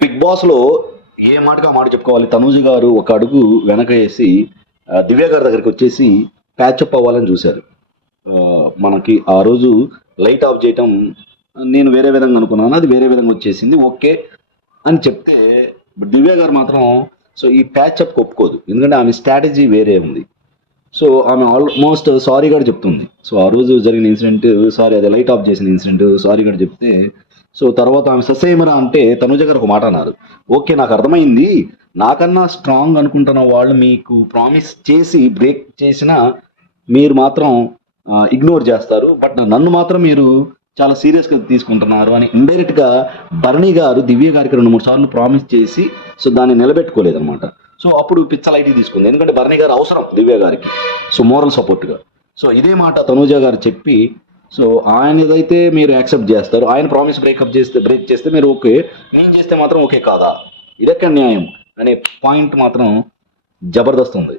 Big బాస్‌లో ఏ మాటకి ఆ మాట చెప్పుకోవాలి. తనూజ గారు ఒక అడుగు వెనక వేసి దివ్య గారి దగ్గరికొచ్చేసి ప్యాచప్ అవ్వాలని చూశారు. మనకి ఆ రోజు లైట్ ఆఫ్ చేయటం నేను వేరే విధంగా అనుకున్నాను. అది వేరే విధంగా వచ్చేసింది. ఓకే అని చెప్తే దివ్య గారు మాత్రం సో ఈ ప్యాచప్‌కి ఒప్పుకోదు. ఎందుకంటే ఆమె స్ట్రాటజీ వేరే ఉంది. సో ఆమె ఆల్మోస్ట్ సారీ కూడా చెప్తుంది. సో ఆ రోజు జరిగిన ఇన్సిడెంట్ సారీ అది లైట్ ఆఫ్ చేసిన ఇన్సిడెంట్ సారీ కూడా చెప్తే సో తర్వాత ఆమె ససేమరా అంటే తనుజ గారు ఒక మాట అన్నారు. ఓకే నాకు అర్థమైంది. నాకన్నా స్ట్రాంగ్ అనుకుంటున్న వాళ్ళు మీకు ప్రామిస్ చేసి బ్రేక్ చేసినా మీరు మాత్రం ఇగ్నోర్ చేస్తారు. బట్ నన్ను మాత్రం మీరు చాలా సీరియస్‌గా తీసుకుంటున్నారు అని ఇండైరెక్ట్‌గా భరణి గారు దివ్య గారికి 2, 3 సార్లు ప్రామిస్ చేసి సో దాన్ని నిలబెట్టుకోలేదనమాట. సో అప్పుడు పిచ్చ లైట్‌గా తీసుకుంది. ఎందుకంటే భరణి గారు అవసరం దివ్య గారికి. సో మోరల్ సపోర్ట్‌గా. సో ఇదే మాట తనూజ గారు చెప్పి సో ఆయనదైతే మీరు యాక్సెప్ట్ చేస్తారు. ఆయన ప్రామిస్ బ్రేక్ చేస్తే మీరు ఓకే. నేను చేస్తే మాత్రం ఓకే కాదా? ఇదెక్కడ న్యాయం అనే పాయింట్ మాత్రం జబర్దస్త్ ఉంది.